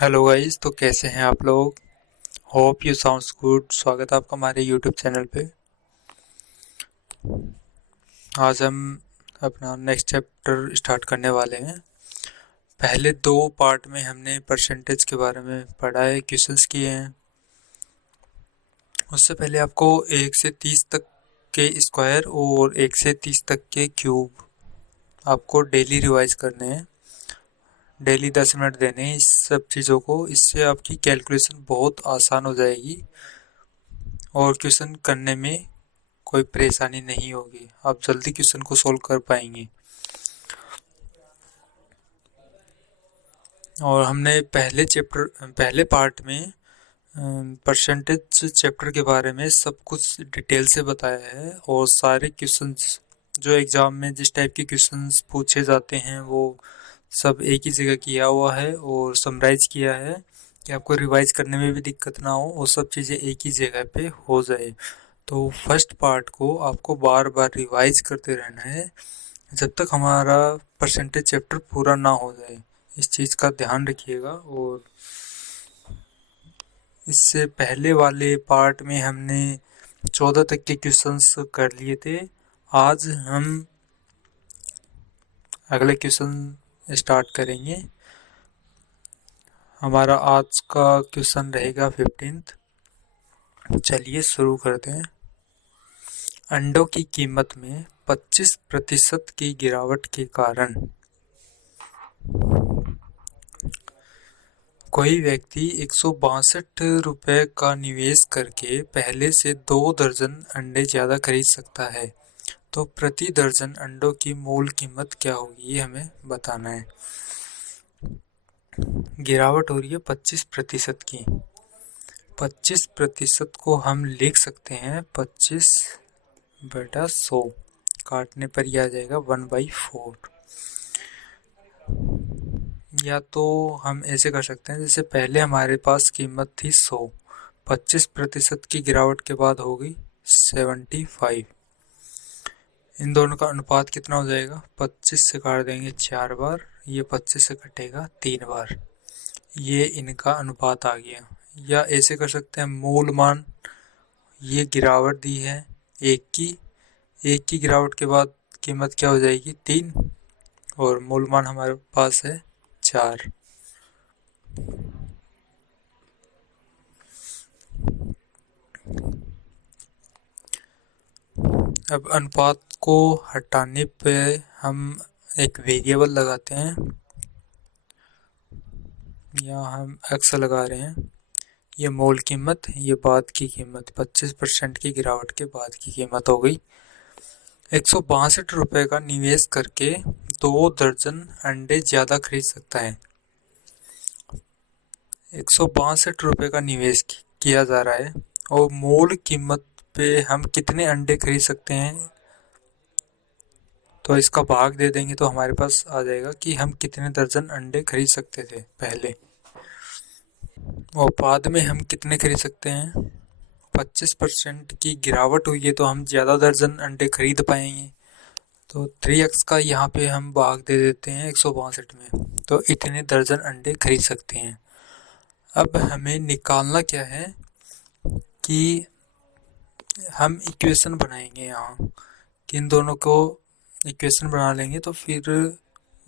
Hello guys, तो कैसे हैं आप लोग। Hope you sounds good. स्वागत है आपका हमारे यूट्यूब चैनल पे। आज हम अपना नेक्स्ट चैप्टर स्टार्ट करने वाले हैं। पहले दो पार्ट में हमने परसेंटेज के बारे में पढ़ा है, क्वेश्चंस किए हैं। उससे पहले आपको 1 से 30 तक के स्क्वायर और 1 से 30 तक के क्यूब आपको डेली रिवाइज करने हैं। डेली 10 मिनट देने हैं इस सब चीज़ों को। इससे आपकी कैलकुलेशन बहुत आसान हो जाएगी और क्वेश्चन करने में कोई परेशानी नहीं होगी। आप जल्दी क्वेश्चन को सोल्व कर पाएंगे। और हमने पहले पार्ट में परसेंटेज चैप्टर के बारे में सब कुछ डिटेल से बताया है और सारे क्वेश्चंस जो एग्जाम में जिस टाइप के क्वेश्चंस पूछे जाते हैं वो सब एक ही जगह किया हुआ है और समराइज किया है कि आपको रिवाइज करने में भी दिक्कत ना हो और सब चीज़ें एक ही जगह पे हो जाए। तो फर्स्ट पार्ट को आपको बार बार रिवाइज करते रहना है जब तक हमारा परसेंटेज चैप्टर पूरा ना हो जाए। इस चीज़ का ध्यान रखिएगा। और इससे पहले वाले पार्ट में हमने 14 तक के क्वेश्चंस कर लिए थे। आज हम अगले क्वेश्चन स्टार्ट करेंगे। हमारा आज का क्वेश्चन रहेगा 15। चलिए शुरू करते हैं। अंडों की कीमत में 25% की गिरावट के कारण कोई व्यक्ति 162 रुपये का निवेश करके पहले से 2 दर्जन अंडे ज़्यादा खरीद सकता है। तो प्रति दर्जन अंडों की मूल कीमत क्या होगी, ये हमें बताना है। गिरावट हो रही है 25% की। 25% को हम लिख सकते हैं 25/100। काटने पर यह आ जाएगा 1/4। या तो हम ऐसे कर सकते हैं, जैसे पहले हमारे पास कीमत थी 100, 25% की गिरावट के बाद होगी 75। इन दोनों का अनुपात कितना हो जाएगा, 25 से काट देंगे 4 बार, ये 25 से कटेगा 3 बार। ये इनका अनुपात आ गया। या ऐसे कर सकते हैं, मूल मान ये गिरावट दी है एक की गिरावट के बाद कीमत क्या हो जाएगी 3 और मूल मान हमारे पास है 4। अब अनुपात को हटाने पे हम एक वेरिएबल लगाते हैं। यहाँ हम x लगा रहे हैं। ये मूल कीमत, ये बाद की कीमत, 25% की गिरावट के बाद की कीमत हो गई। 162 रुपये का निवेश करके 2 दर्जन अंडे ज़्यादा खरीद सकता है। 162 रुपये का निवेश किया जा रहा है और मूल कीमत पे हम कितने अंडे खरीद सकते हैं, तो इसका भाग दे देंगे तो हमारे पास आ जाएगा कि हम कितने दर्जन अंडे खरीद सकते थे पहले, और बाद में हम कितने खरीद सकते हैं। 25% की गिरावट हुई है तो हम ज़्यादा दर्जन अंडे खरीद पाएंगे। तो 3x का यहाँ पे हम भाग दे देते हैं 162 में, तो इतने दर्जन अंडे खरीद सकते हैं। अब हमें निकालना क्या है कि हम इक्वेशन बनाएंगे यहाँ, कि इन दोनों को इक्वेशन बना लेंगे तो फिर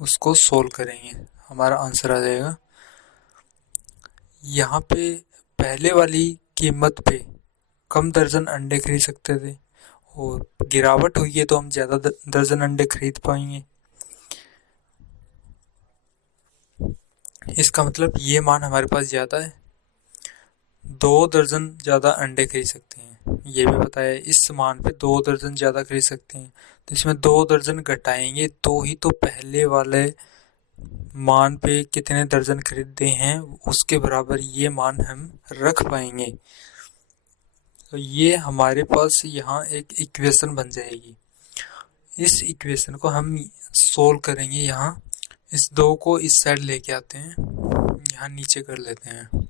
उसको सोल्व करेंगे, हमारा आंसर आ जाएगा। यहाँ पे पहले वाली कीमत पे कम दर्जन अंडे खरीद सकते थे और गिरावट हुई है तो हम ज़्यादा दर्जन अंडे खरीद पाएंगे। इसका मतलब ये मान हमारे पास ज़्यादा है, 2 दर्जन ज़्यादा अंडे खरीद सकते हैं। ये भी बताया इस मान पे 2 दर्जन ज़्यादा खरीद सकते हैं, तो इसमें 2 दर्जन घटाएंगे तो ही तो पहले वाले मान पे कितने दर्जन खरीदते हैं उसके बराबर ये मान हम रख पाएंगे। तो ये हमारे पास यहाँ एक इक्वेशन बन जाएगी। इस इक्वेशन को हम सोल्व करेंगे। यहाँ इस 2 को इस साइड लेके आते हैं, यहाँ नीचे कर लेते हैं।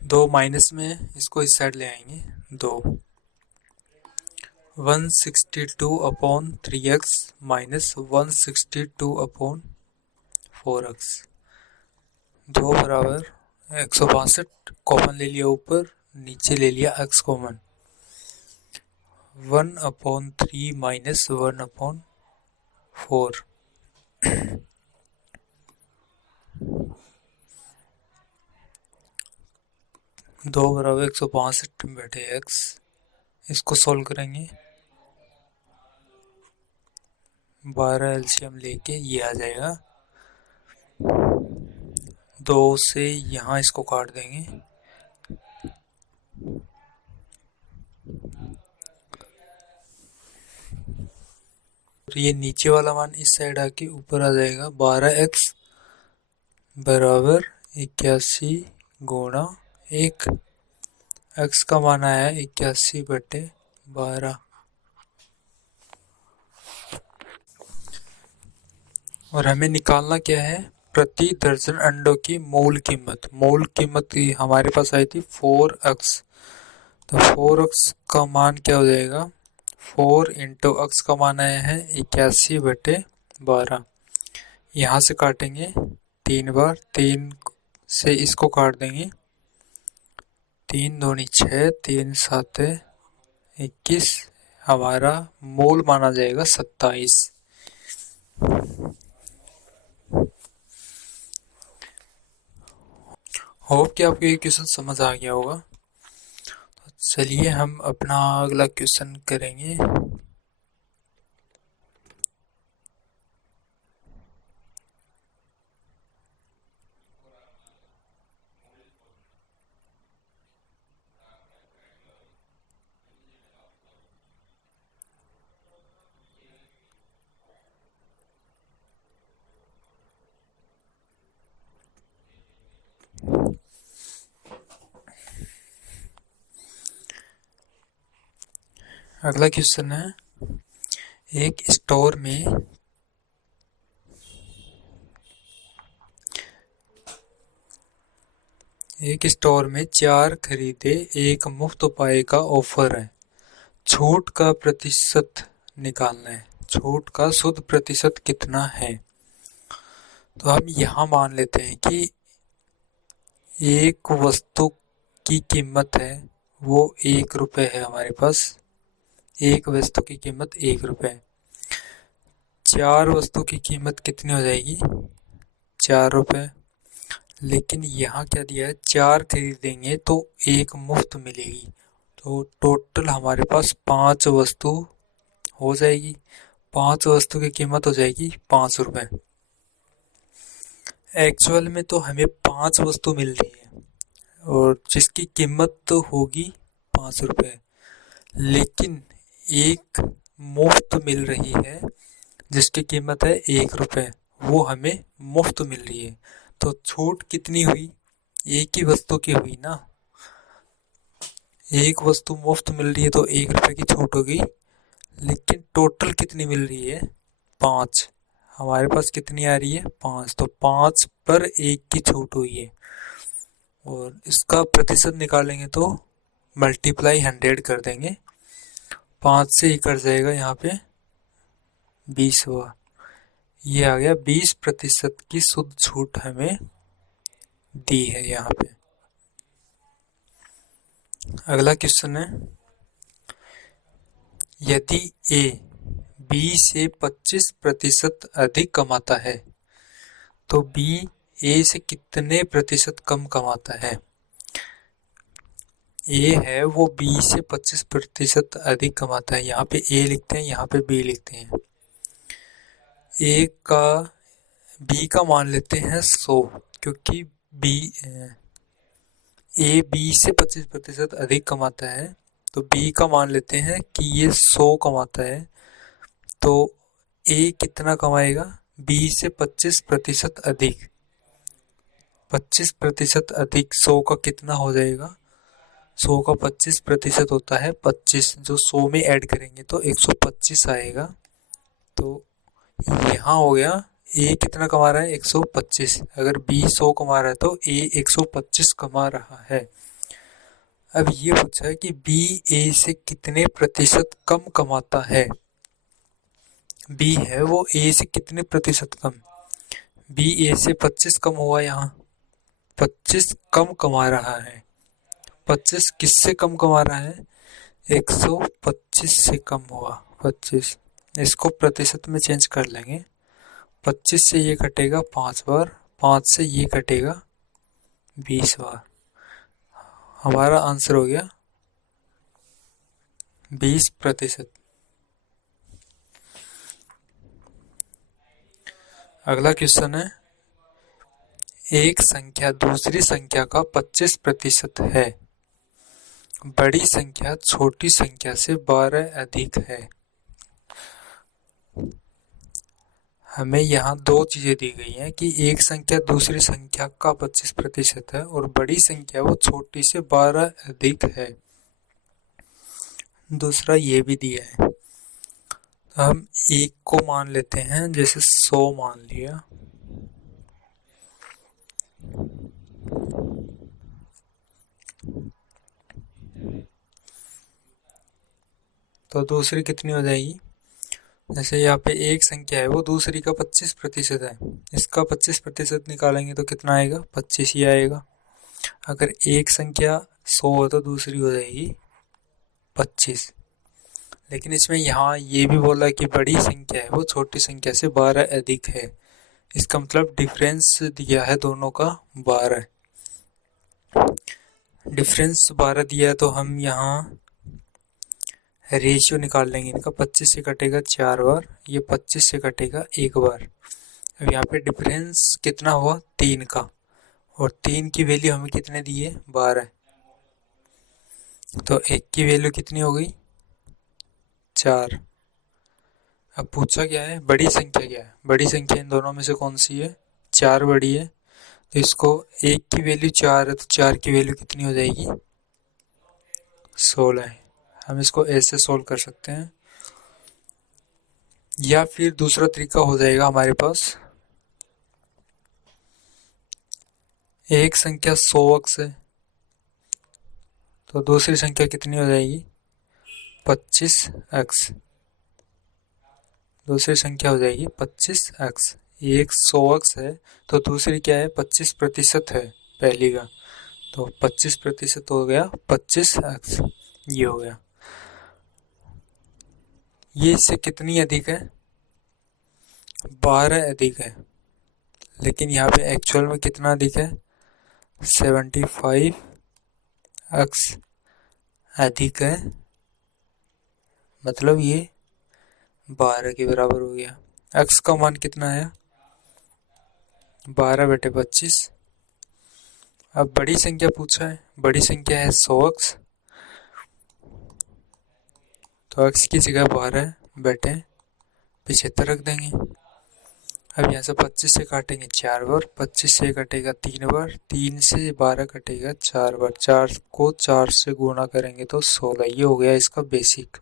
2 माइनस में इसको इस साइड ले आएंगे। 2 162/3x माइनस 162/4x, 2 बराबर 162 कॉमन ले लिया ऊपर, नीचे ले लिया x कॉमन। 1/3 माइनस 1/4। 2 बराबर 162 बैठे x। इसको सोल्व करेंगे, 12 एलसीएम लेके ये आ जाएगा। 2 से यहाँ इसको काट देंगे, तो ये नीचे वाला मान इस साइड आके ऊपर आ जाएगा। 12x बराबर 81 गुणा 1। x का मान आया है 81/12। और हमें निकालना क्या है, प्रति दर्जन अंडों की मूल कीमत। मूल कीमत हमारे पास आई थी 4x, तो 4x का मान क्या हो जाएगा, 4 इंटू x का मान आया है 81/12। यहाँ से काटेंगे 3 बार, 3 से इसको काट देंगे, 3 दूनी 6, 3 7 21। हमारा मूल माना जाएगा 27। होप कि आपको ये क्वेश्चन समझ आ गया होगा। चलिए हम अपना अगला क्वेश्चन करेंगे। अगला क्वेश्चन है, एक स्टोर में 4 खरीदे एक मुफ्त पाए का ऑफर है। छूट का प्रतिशत निकालना है। छूट का शुद्ध प्रतिशत कितना है। तो हम यहाँ मान लेते हैं कि एक वस्तु की कीमत है वो 1 रुपये है हमारे पास। एक वस्तु की कीमत 1 रुपये। 4 वस्तु की कीमत कितनी हो जाएगी, 4 रुपये। लेकिन यहाँ क्या दिया है, 4 खरीदेंगे तो 1 मुफ्त मिलेगी। तो टोटल हमारे पास 5 वस्तु हो जाएगी। 5 वस्तु की कीमत हो जाएगी 5 रुपये। एक्चुअल में तो हमें 5 वस्तु मिल रही है और जिसकी कीमत तो होगी 5 रुपये, लेकिन एक मुफ्त मिल रही है जिसकी कीमत है 1 रुपये, वो हमें मुफ्त मिल रही है। तो छूट कितनी हुई, एक ही वस्तु की हुई ना। एक वस्तु मुफ्त मिल रही है तो 1 रुपये की छूट होगी, लेकिन टोटल कितनी मिल रही है, 5। हमारे पास कितनी आ रही है, 5। तो 5 पर 1 की छूट हुई है। और इसका प्रतिशत निकालेंगे तो मल्टीप्लाई 100 कर देंगे। 5 से ही कट जाएगा यहाँ पे 20 हुआ। ये आ गया 20% की शुद्ध छूट हमें दी है यहाँ पे। अगला क्वेश्चन है, यदि ए बी से 25% अधिक कमाता है तो बी ए से कितने प्रतिशत कम कमाता है। ए है वो बी से 25% अधिक कमाता है। यहाँ पे ए लिखते हैं, यहाँ पे बी लिखते हैं। ए का बी का मान लेते हैं 100, क्योंकि बी ए बी से 25% अधिक कमाता है, तो बी का मान लेते हैं कि ये 100 कमाता है। तो ए कितना कमाएगा, बी से 25% अधिक। 25% अधिक 100 का कितना हो जाएगा, 100 का 25% होता है 25, जो 100 में ऐड करेंगे तो 125 आएगा। तो यहाँ हो गया ए कितना कमा रहा है, 125। अगर बी 100 कमा रहा है तो ए 125 कमा रहा है। अब ये पूछा है कि बी ए से कितने प्रतिशत कम कमाता है। बी है वो ए से कितने प्रतिशत कम, बी ए से 25 कम हुआ यहाँ, 25 कम कमा रहा है। 25 किससे कम कमा रहा है? 125 से कम हुआ 25। इसको प्रतिशत में चेंज कर लेंगे। 25 से ये कटेगा 5 बार, 5 से ये कटेगा 20 बार। हमारा आंसर हो गया 20%। अगला क्वेश्चन है, एक संख्या दूसरी संख्या का 25% है। बड़ी संख्या छोटी संख्या से 12 अधिक है। हमें यहाँ दो चीजें दी गई हैं कि एक संख्या दूसरी संख्या का 25% है और बड़ी संख्या वो छोटी से 12 अधिक है। दूसरा ये भी दिया है, तो हम एक को मान लेते हैं, जैसे 100 मान लिया। तो दूसरी कितनी हो जाएगी? जैसे यहाँ पे एक संख्या है वो दूसरी का 25% है, इसका 25% निकालेंगे तो कितना आएगा? 25 ही आएगा। अगर एक संख्या 100 है तो दूसरी हो जाएगी 25। लेकिन इसमें यहाँ ये भी बोला है कि बड़ी संख्या है वो छोटी संख्या से 12 अधिक है। इसका मतलब डिफरेंस दिया है दोनों का 12। डिफरेंस 12 दिया है तो हम यहाँ रेशियो निकाल लेंगे इनका। 25 से कटेगा 4 बार, ये 25 से कटेगा 1 बार। अब यहाँ पे डिफरेंस कितना हुआ? 3 का, और 3 की वैल्यू हमें कितने दी है? 12। तो 1 की वैल्यू कितनी हो गई? 4। अब पूछा क्या है? बड़ी संख्या क्या है? बड़ी संख्या इन दोनों में से कौन सी है? 4 बड़ी है। तो इसको 1 की वैल्यू 4 है तो 4 की वैल्यू कितनी हो जाएगी? 16 है। हम इसको ऐसे सोल्व कर सकते हैं, या फिर दूसरा तरीका हो जाएगा हमारे पास। एक संख्या 100 अक्स है तो दूसरी संख्या कितनी हो जाएगी? 25x। दूसरी संख्या हो जाएगी 25x। एक 100x है तो दूसरी क्या है? 25% है पहली का, तो 25% हो गया 25x। ये हो गया। ये इससे कितनी अधिक है? 12 अधिक है। लेकिन यहाँ पे एक्चुअल में कितना अधिक है? 75x अधिक है, मतलब ये 12 के बराबर हो गया। x का मान कितना है? 12/25। अब बड़ी संख्या पूछा है, बड़ी संख्या है 100x, तो x की जगह 12/75 रख देंगे। अब यहाँ से 25 से काटेंगे 4 बार, 25 से कटेगा 3 बार, 3 से 12 कटेगा 4 बार, 4 को 4 से गुणा करेंगे तो 16। ये हो गया इसका बेसिक।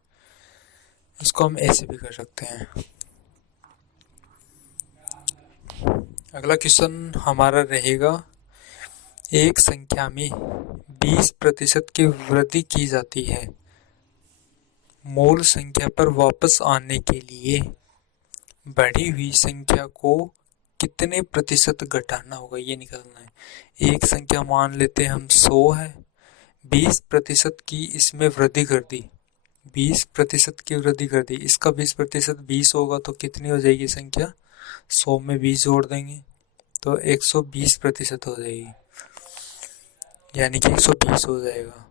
इसको हम ऐसे भी कर सकते हैं। अगला क्वेश्चन हमारा रहेगा, एक संख्या में 20% की वृद्धि की जाती है। मूल संख्या पर वापस आने के लिए बढ़ी हुई संख्या को कितने प्रतिशत घटाना होगा, ये निकालना है। एक संख्या मान लेते हैं हम 100 है, 20% की इसमें वृद्धि कर दी, 20% की वृद्धि कर दी। इसका 20% 20 होगा तो कितनी हो जाएगी संख्या? 100 में 20 जोड़ देंगे तो 120% हो जाएगी, यानी कि 120 हो जाएगा।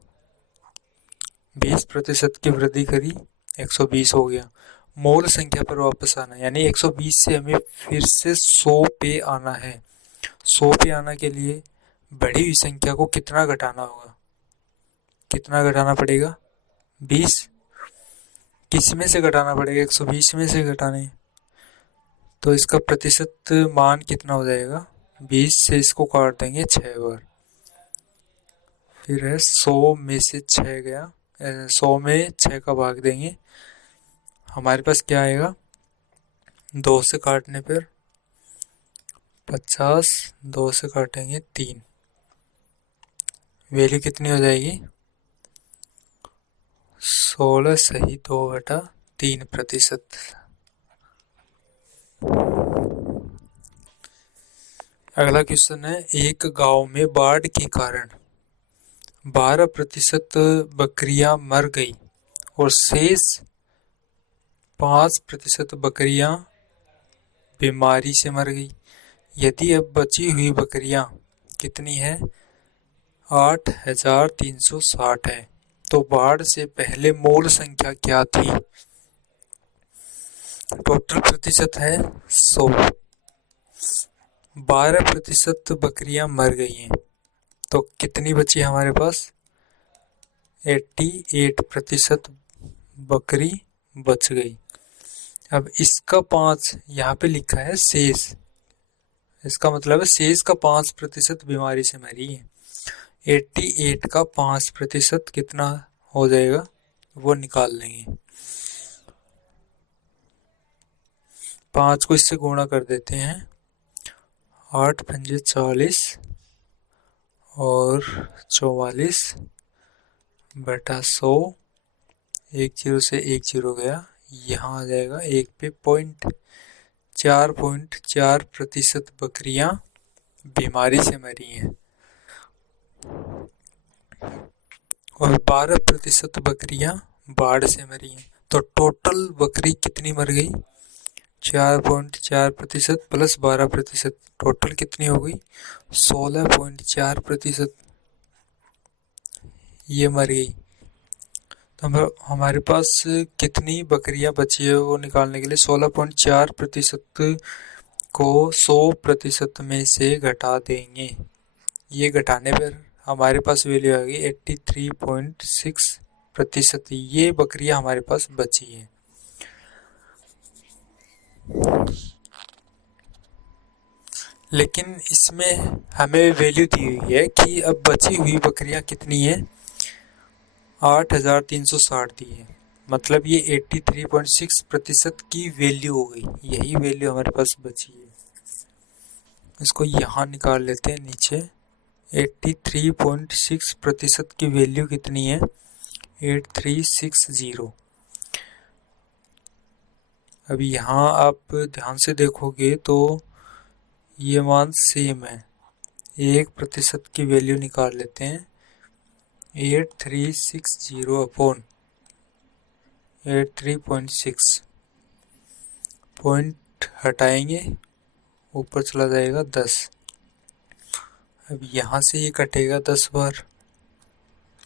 20% की वृद्धि करी, 120 हो गया। मूल संख्या पर वापस आना, यानी 120 से हमें फिर से 100 पे आना है। 100 पे आने के लिए बढ़ी हुई संख्या को कितना घटाना होगा? कितना घटाना पड़ेगा? 20। किस में से घटाना पड़ेगा? 120 में से घटाने। तो इसका प्रतिशत मान कितना हो जाएगा? 20 से इसको काट देंगे 6 बार, फिर है 100 में से 6 गया, 100 में 6 का भाग देंगे, हमारे पास क्या आएगा? 2 से काटने पर 50, 2 से काटेंगे 3, वैल्यू कितनी हो जाएगी? 16 सही 2/3%। अगला क्वेश्चन है, एक गांव में बाढ़ के कारण 12% बकरियां मर गई और शेष 5% बकरियां बीमारी से मर गई। यदि अब बची हुई बकरियां कितनी है? 8,360 है। तो बाढ़ से पहले मूल संख्या क्या थी? टोटल प्रतिशत है 100। 12% बकरियां मर गई हैं तो कितनी बची हमारे पास? 88% बकरी बच गई। अब इसका 5 यहाँ पे लिखा है शेष, इसका मतलब है शेष का 5% बीमारी से मरी है। 88 का 5% कितना हो जाएगा वो निकाल लेंगे। 5 को इससे गुणा कर देते हैं, 8 पंजे 40 और 44 बटा 100, 10 से 10 गया, यहाँ आ जाएगा 1 पे 4.4% बकरियां बीमारी से मरी हैं और 12% बकरियां बाढ़ से मरी हैं। तो टोटल बकरी कितनी मर गई? 4.4% प्लस 12%, टोटल कितनी हो गई? 16.4% ये मर गई। तो हमारे पास कितनी बकरियां बची है वो निकालने के लिए 16.4% को 100% में से घटा देंगे। ये घटाने पर हमारे पास वैल्यू आ गई 83.6%। ये बकरियां हमारे पास बची है। लेकिन इसमें हमें वैल्यू दी हुई है कि अब बची हुई बकरियां कितनी है? 8,360 दी है, मतलब ये 83.6% की वैल्यू हो गई। यही वैल्यू हमारे पास बची है, इसको यहाँ निकाल लेते हैं नीचे। 83.6% की वैल्यू कितनी है? 8360। अब यहाँ आप ध्यान से देखोगे तो ये मान सेम है। 1% की वैल्यू निकाल लेते हैं, 8360 अपॉन 83.6, पॉइंट हटाएंगे ऊपर चला जाएगा 10। अब यहाँ से ये कटेगा 10 बार,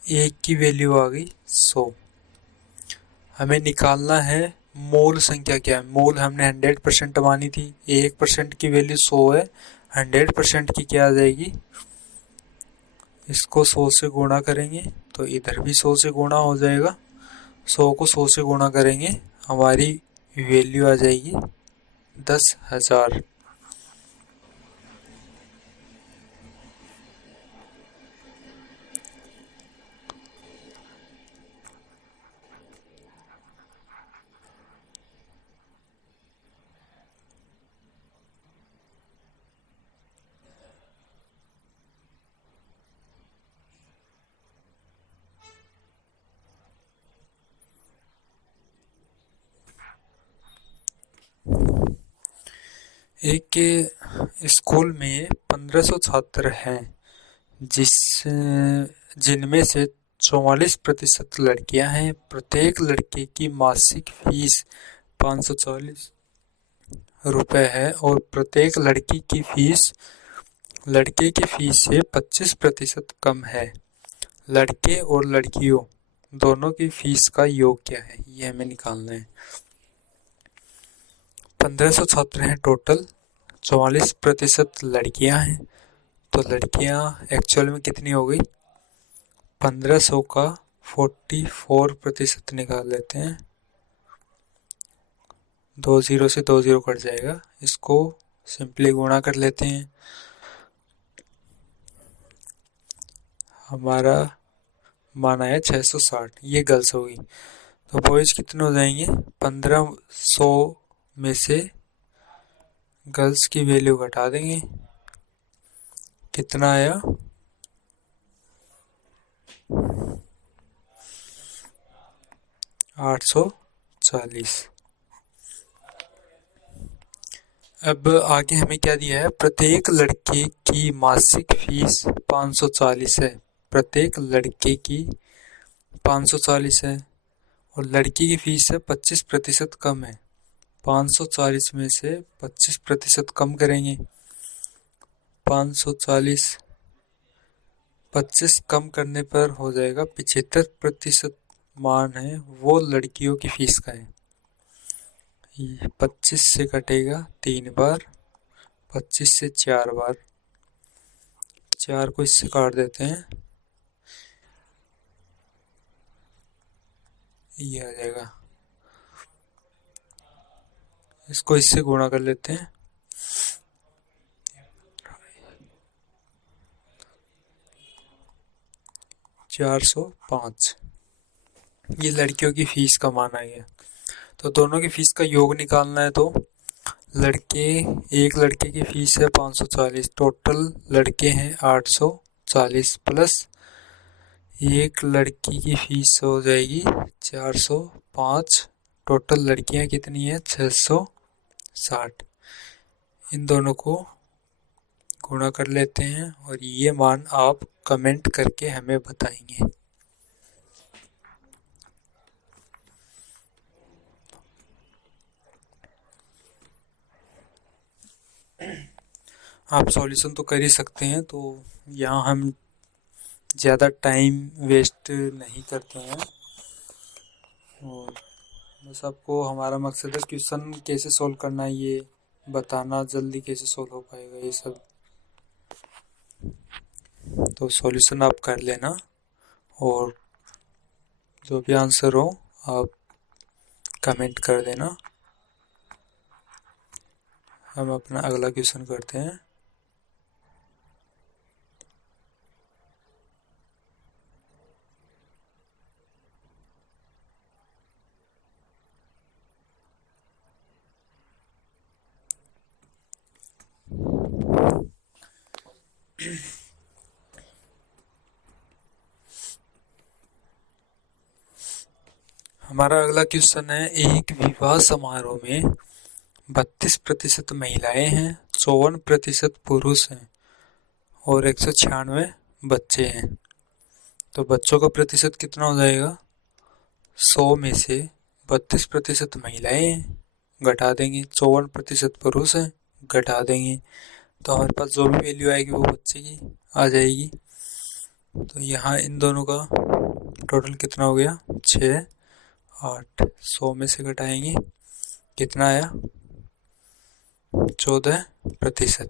1 की वैल्यू आ गई 100। हमें निकालना है मोल संख्या क्या है। मोल हमने 100% मानी थी, 1% की वैल्यू 100 है, 100% की क्या आ जाएगी? इसको 100 से गुणा करेंगे तो इधर भी 100 से गुणा हो जाएगा। 100 को 100 से गुणा करेंगे, हमारी वैल्यू आ जाएगी 10,000। एक स्कूल में 1500 छात्र हैं, जिनमें से 44% लड़कियां हैं। प्रत्येक लड़के की मासिक फीस 540 रुपए है और प्रत्येक लड़के की फीस से 25% कम है। लड़के और लड़कियों दोनों की फीस का योग क्या है, ये हमें निकालना है। 1500 छात्र हैं टोटल, 44% लड़कियां हैं, तो लड़कियां एक्चुअल में कितनी हो गई? 1500 का 44% निकाल लेते हैं, 2 0 से 2 0 कट जाएगा, इसको सिंपली गुणा कर लेते हैं। हमारा माना है 660, ये गर्ल्स होगी। तो बॉयज कितने हो जाएंगे? 1500 में से गर्ल्स की वैल्यू घटा देंगे, कितना आया? 840। अब आगे हमें क्या दिया है, प्रत्येक लड़के की मासिक फीस 540 है। प्रत्येक लड़के की 540 है और लड़की की फीस है 25% कम है। 540 में से 25% कम करेंगे। 540 25 कम करने पर हो जाएगा 75% मान है वो लड़कियों की फीस का है। 25 से कटेगा 3 बार, 25 से 4 बार, 4 को इससे काट देते हैं, ये आ जाएगा। इसको इससे गुणा कर लेते हैं, 405। ये लड़कियों की फीस का मान आ गया। तो दोनों की फीस का योग निकालना है, तो लड़के एक लड़के की फीस है 540, टोटल लड़के हैं 840 प्लस एक लड़की की फीस हो जाएगी 405, टोटल लड़कियां कितनी है 660। इन दोनों को गुणा कर लेते हैं और ये मान आप कमेंट करके हमें बताएंगे। आप सॉल्यूशन तो कर ही सकते हैं, तो यहाँ हम ज़्यादा टाइम वेस्ट नहीं करते हैं और बस आपको हमारा मकसद है क्वेश्चन कैसे सॉल्व करना है ये बताना, जल्दी कैसे सॉल्व हो पाएगा ये सब। तो सॉल्यूशन आप कर लेना और जो भी आंसर हो आप कमेंट कर देना। हम अपना अगला क्वेश्चन करते हैं। हमारा अगला क्वेश्चन है, एक विवाह समारोह में 32% महिलाएं हैं, 54% पुरुष हैं और 196 बच्चे हैं। तो बच्चों का प्रतिशत कितना हो जाएगा, 100 में से 32% महिलाएं हैं, घटा देंगे, 54% पुरुष हैं, घटा देंगे, तो हमारे पास जो भी वैल्यू आएगी वो बच्चे की आ जाएगी। तो यहाँ इन दोनों का टोटल कितना हो गया, 6 8, 100 में से घटाएंगे कितना आया, 14%।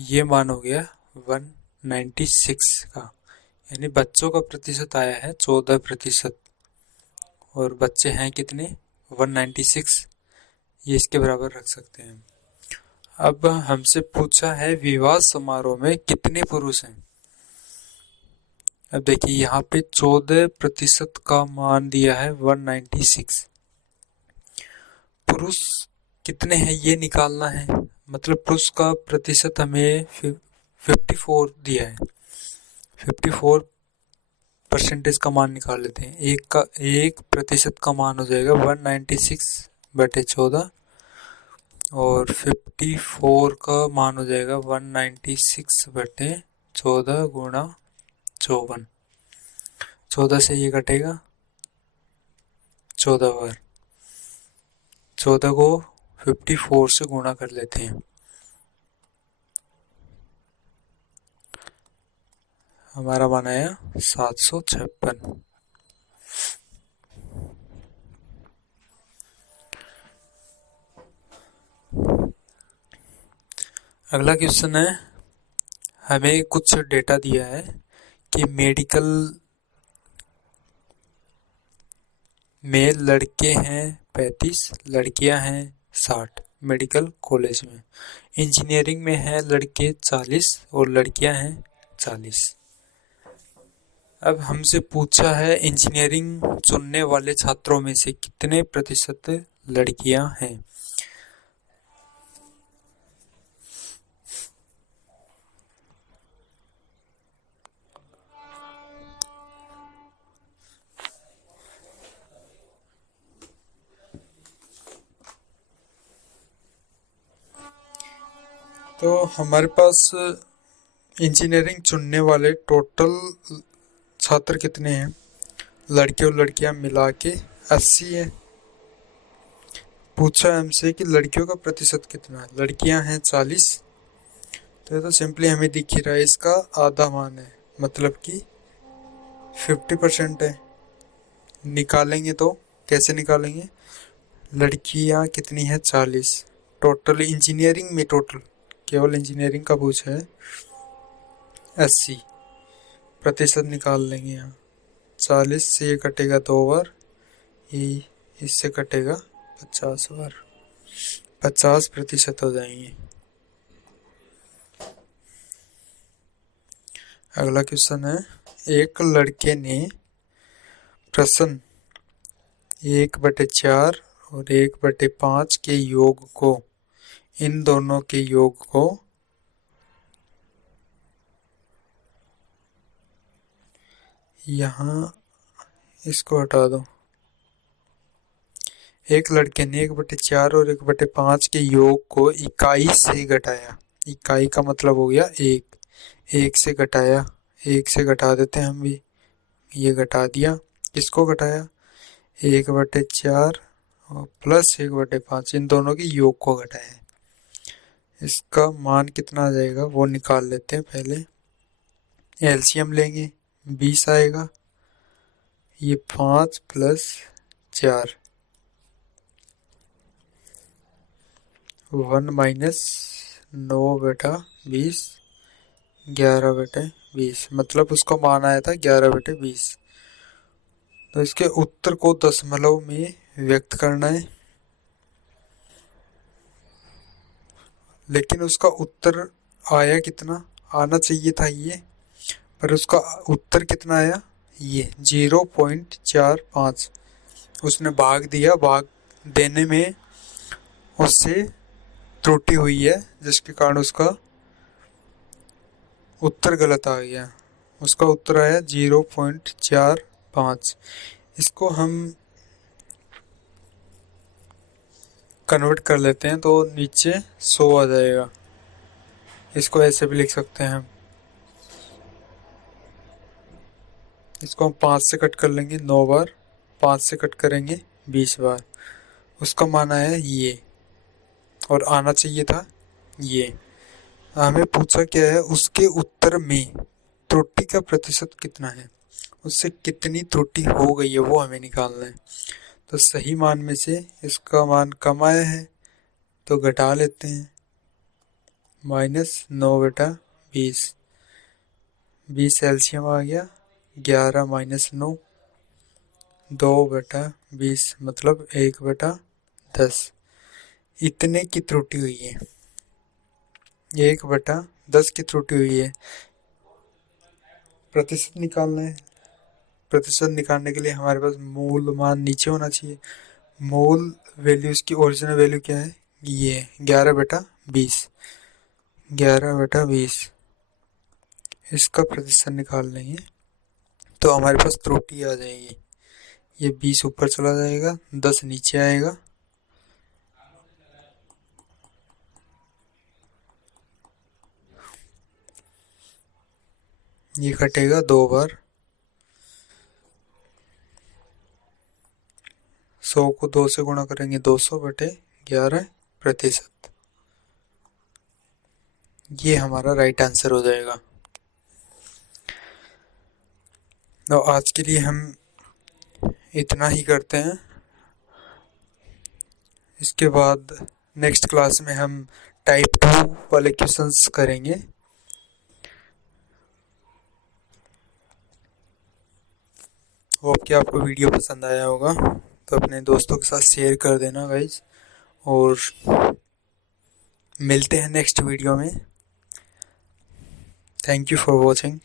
ये मान हो गया 196 का, यानी बच्चों का प्रतिशत आया है 14% और बच्चे हैं कितने 196, ये इसके बराबर रख सकते हैं। अब हमसे पूछा है विवाह समारोह में कितने पुरुष हैं। अब देखिए यहाँ पे 14% का मान दिया है 196, पुरुष कितने हैं ये निकालना है, मतलब पुरुष का प्रतिशत हमें 54 दिया है, 54% का मान निकाल लेते हैं। 1% का मान हो जाएगा 196/14 और 54 का मान हो जाएगा 196/14 गुणा 54। 14 से ये कटेगा 14 बार, 14 को 54 से गुणा कर लेते हैं, हमारा मान आया 756। अगला क्वेश्चन है, हमें कुछ डेटा दिया है कि मेडिकल में लड़के हैं 35, लड़कियां हैं 60 मेडिकल कॉलेज में। इंजीनियरिंग में है लड़के 40 और लड़कियां हैं 40। अब हमसे पूछा है इंजीनियरिंग चुनने वाले छात्रों में से कितने प्रतिशत लड़कियां हैं। तो हमारे पास इंजीनियरिंग चुनने वाले टोटल छात्र कितने हैं? लड़के और लड़कियां मिला के 80 है। पूछा हमसे कि लड़कियों का प्रतिशत कितना है। लड़कियां हैं 40, तो ये तो सिंपली हमें दिख ही रहा है, इसका आधा मान है, मतलब कि 50% है। निकालेंगे तो कैसे निकालेंगे? लड़कियां कितनी है? 40। टोटल इंजीनियरिंग में, टोटल केवल इंजीनियरिंग का पूछा है, 80 प्रतिशत निकाल लेंगे। यहाँ 40 से ये कटेगा 2 बार, ये इससे कटेगा 50 बार, 50% हो जाएंगे। अगला क्वेश्चन है, एक लड़के ने प्रश्न 1/4 और 1/5 के योग को, इन दोनों के योग को यहाँ, इसको हटा दो। एक लड़के ने 1/4 और 1/5 के योग को इकाई से घटाया। इकाई का मतलब हो गया एक, एक से घटाया, एक से घटा देते हैं हम भी, ये घटा दिया। किसको घटाया? 1/4 और प्लस 1/5, इन दोनों के योग को घटाया। इसका मान कितना आ जाएगा वो निकाल लेते हैं। पहले एलसीएम लेंगे, 20 आएगा। ये 5 + 4, 1 - 9/20, 11/20, मतलब उसका मान आया था 11/20। तो इसके उत्तर को दशमलव में व्यक्त करना है, लेकिन उसका उत्तर आया कितना? आना चाहिए था ये, पर उसका उत्तर कितना आया? ये 0.45। उसने भाग दिया, भाग देने में उससे त्रुटि हुई है, जिसके कारण उसका उत्तर गलत आ गया। उसका उत्तर आया 0.45। इसको हम कन्वर्ट कर लेते हैं तो नीचे 100 आ जाएगा। इसको ऐसे भी लिख सकते हैं हम, इसको हम 5 से कट कर लेंगे 9 बार, 5 से कट करेंगे 20 बार। उसका मान आया ये, और आना चाहिए था ये। हमें पूछा क्या है? उसके उत्तर में त्रुटि का प्रतिशत कितना है, उससे कितनी त्रुटि हो गई है वो हमें निकालना है। तो सही मान में से इसका मान कम आया है, तो घटा लेते हैं, -9/20, 20 एलसीएम आ गया, 11 - 9, 2/20, मतलब 1/10। इतने की त्रुटि हुई है, 1/10 की त्रुटि हुई है। प्रतिशत निकालना है। प्रतिशत निकालने के लिए हमारे पास मूल मान नीचे होना चाहिए। मूल वैल्यू, इसकी ओरिजिनल वैल्यू क्या है? ये 11/20, 11/20। इसका प्रतिशत निकाल लेंगे तो हमारे पास त्रुटि आ जाएगी। ये 20 ऊपर चला जाएगा, 10 नीचे आएगा, ये कटेगा 2 बार। 100 को 2 से गुणा करेंगे, 200/11%। ये हमारा राइट आंसर हो जाएगा। तो आज के लिए हम इतना ही करते हैं। इसके बाद नेक्स्ट क्लास में हम टाइप 2 वाले क्वेश्चंस करेंगे। होप कि आपको वीडियो पसंद आया होगा, तो अपने दोस्तों के साथ शेयर कर देना गाइज, और मिलते हैं नेक्स्ट वीडियो में। Thank you for watching.